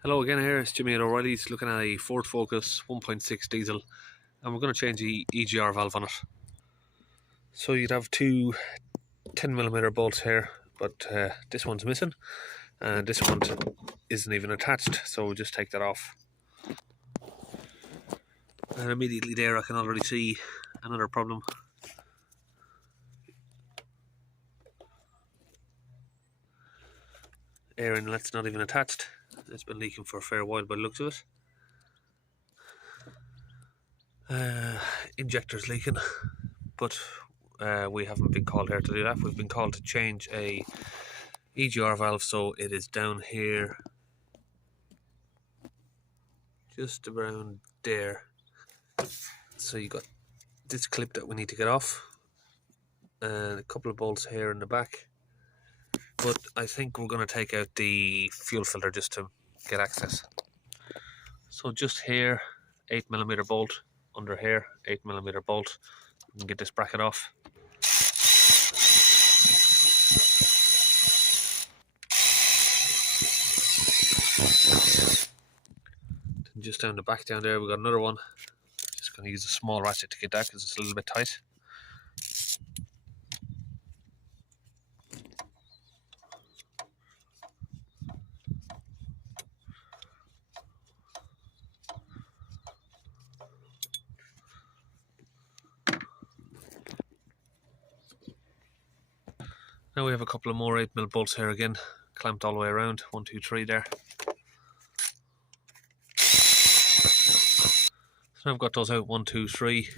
Hello again, here it's Jimmy at O'Reilly's looking at a Ford Focus 1.6 diesel, and we're going to change the EGR valve on it. So you'd have two 10mm bolts here, but this one's missing and this one isn't even attached, so we'll just take that off. And immediately there I can already see another problem. Air inlet's not even attached. It's been leaking for a fair while by the looks of it. Injector's leaking, but we haven't been called here to do that. We've been called to change a EGR valve, so it is down here, just around there. So you got this clip that we need to get off, and a couple of bolts here in the back. But I think we're going to take out the fuel filter just to get access. So just here, 8mm bolt, under here, 8mm bolt. We can get this bracket off. Then just down the back down there, we've got another one. Just going to use a small ratchet to get that because it's a little bit tight. Now we have a couple of more 8mm bolts here again, clamped all the way around, 1, 2, 3 there. So now I've got those out, 1, 2, 3.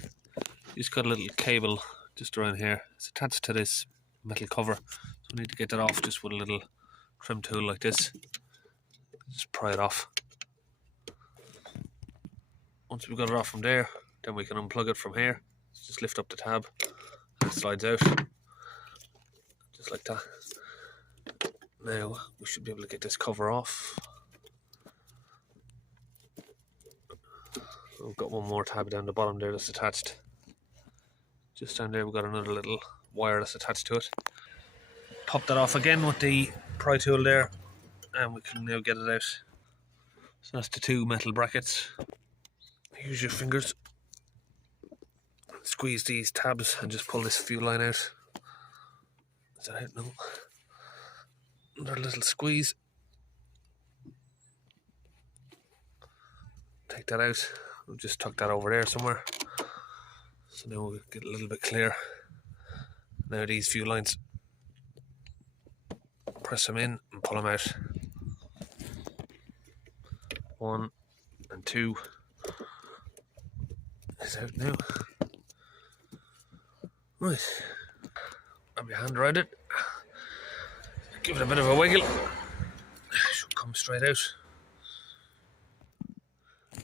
Just got a little cable just around here. It's attached to this metal cover, so we need to get that off just with a little trim tool like this. Just pry it off. Once we've got it off from there, then we can unplug it from here. Just lift up the tab and it slides out. Just like that. Now we should be able to get this cover off. We've got one more tab down the bottom there that's attached. Just down there we've got another little wire that's attached to it. Pop that off again with the pry tool there, and we can now get it out. So that's the two metal brackets. Use your fingers, squeeze these tabs and just pull this fuel line out. Is that out? No. Another little squeeze. Take that out. We'll just tuck that over there somewhere. So now we'll get a little bit clear. Now these fuel lines, press them in and pull them out. 1 and 2 is out now. Right. Wrap your hand around it. Give it a bit of a wiggle. Should come straight out.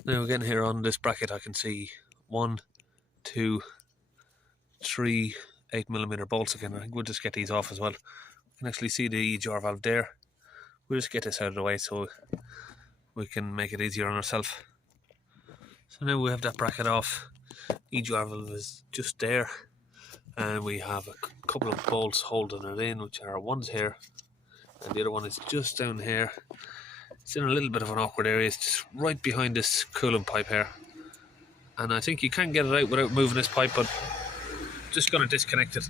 Now again here on this bracket I can see 1, 2, 3 8mm bolts again. I think we'll just get these off as well. We can actually see the EGR valve there. We'll just get this out of the way so we can make it easier on ourselves. So now we have that bracket off. EGR valve is just there, and we have a couple of bolts holding it in, which are one's here and the other one is just down here. It's in a little bit of an awkward area. It's just right behind this coolant pipe here, and I think you can get it out without moving this pipe, but just going to disconnect it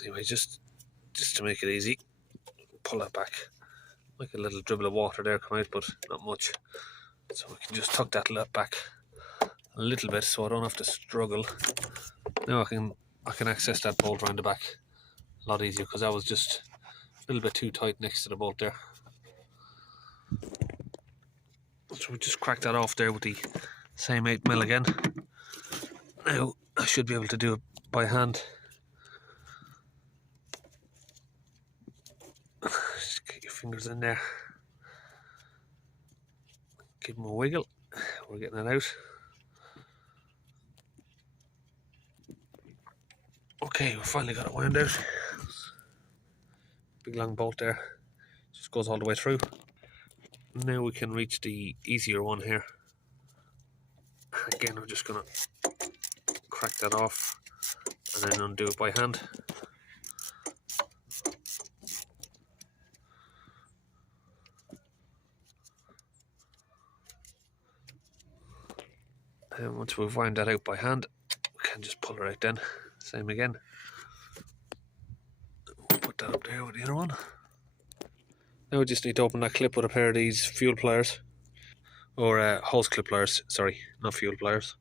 anyway, just to make it easy. Pull that back, like a little dribble of water there come out, but not much, so we can just tuck that back a little bit so I don't have to struggle. Now I can access that bolt around the back a lot easier, because that was just a little bit too tight next to the bolt there. So we just crack that off there with the same 8mm again. Now I should be able to do it by hand. Just get your fingers in there. Give them a wiggle. We're getting it out. Okay, we finally got it wound out. Big long bolt there. Just goes all the way through. Now we can reach the easier one here. Again, I'm just going to crack that off and then undo it by hand. And once we've wound that out by hand, we can just pull it out then. Same again. We'll put that up there with the other one. Now we just need to open that clip with a pair of these fuel pliers. Or hose clip pliers, sorry, not fuel pliers.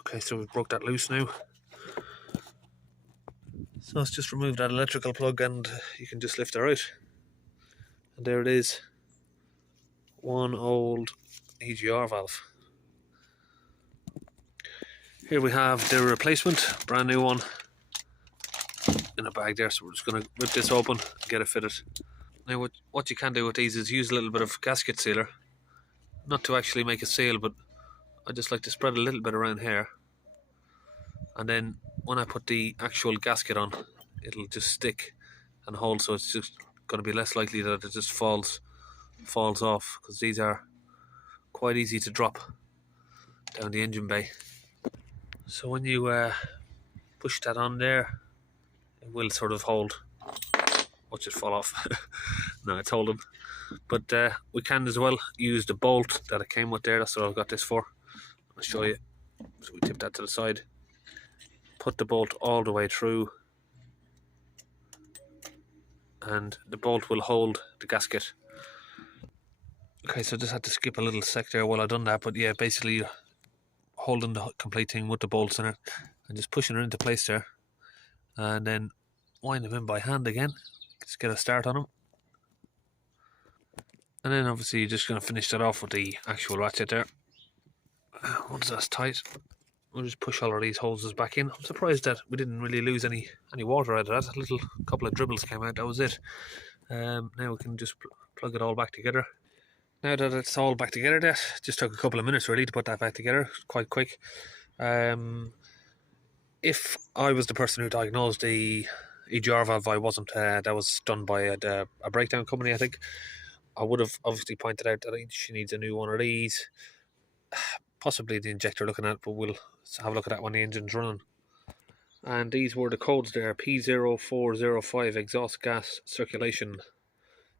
Okay, so we've broke that loose now. So let's just remove that electrical plug and you can just lift her out. And there it is. One old EGR valve. Here we have the replacement, brand new one, in a bag there. So we're just going to rip this open and get it fitted. Now what you can do with these is use a little bit of gasket sealer. Not to actually make a seal, but I just like to spread a little bit around here. And then when I put the actual gasket on, it'll just stick and hold, so it's just going to be less likely that it just falls off, because these are quite easy to drop down the engine bay. So when you push that on there, it will sort of hold. Watch it fall off. No, it's holding. But we can as well use the bolt that it came with there. That's what I've got this for. I'll show you. So we tip that to the side. Put the bolt all the way through, and the bolt will hold the gasket. Okay, so I just had to skip a little sec there while I done that, but yeah, basically you're holding the complete thing with the bolts in it and just pushing it into place there, and then wind them in by hand again. Just get a start on them, and then obviously you're just going to finish that off with the actual ratchet there. Once that's tight, we'll just push all of these hoses back in. I'm surprised that we didn't really lose any water out of that. A little couple of dribbles came out, that was it. Now we can just plug it all back together. Now that it's all back together, that just took a couple of minutes really to put that back together, quite quick. If I was the person who diagnosed the EGR valve, I wasn't. That was done by a breakdown company, I think. I would have obviously pointed out that she needs a new one of these. Possibly the injector looking at, but we'll have a look at that when the engine's running. And these were the codes there: P0405 exhaust gas circulation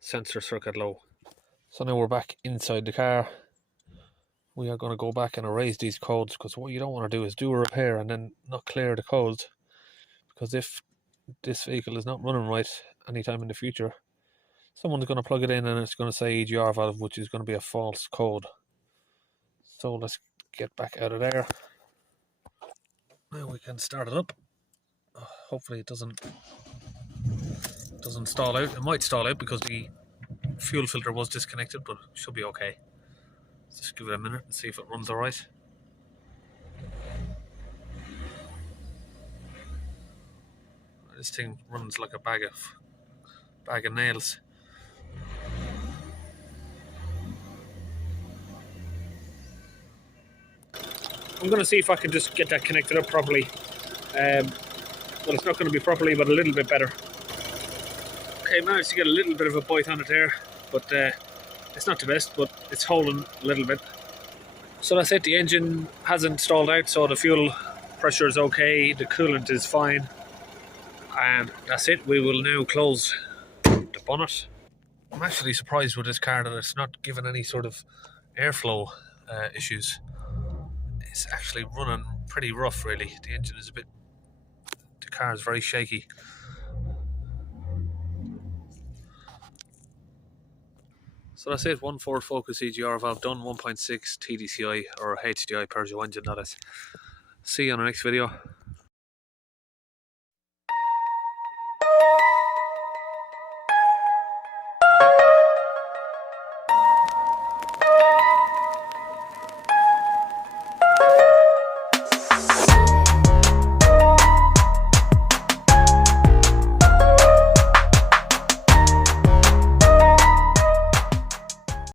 sensor circuit low. So now we're back inside the car. We are going to go back and erase these codes, because what you don't want to do is do a repair and then not clear the codes, because if this vehicle is not running right anytime in the future, someone's going to plug it in and it's going to say EGR valve, which is going to be a false code. So let's get back out of there. Now we can start it up. Hopefully it doesn't stall out. It might stall out because the fuel filter was disconnected, but it should be okay. Let's just give it a minute and see if it runs alright. This thing runs like a bag of nails. I'm going to see if I can just get that connected up properly. Well, it's not going to be properly, but a little bit better. Okay, managed to get a little bit of a bite on it there, but it's not the best, but it's holding a little bit. So that's it. The engine hasn't stalled out, so the fuel pressure is okay, the coolant is fine, and that's it. We will now close the bonnet. I'm actually surprised with this car that it's not given any sort of airflow issues. It's actually running pretty rough, really. The engine is the car is very shaky. So that's it. One Ford Focus EGR valve done, 1.6 Tdci or HDI Peugeot engine, that is. See you on the next video.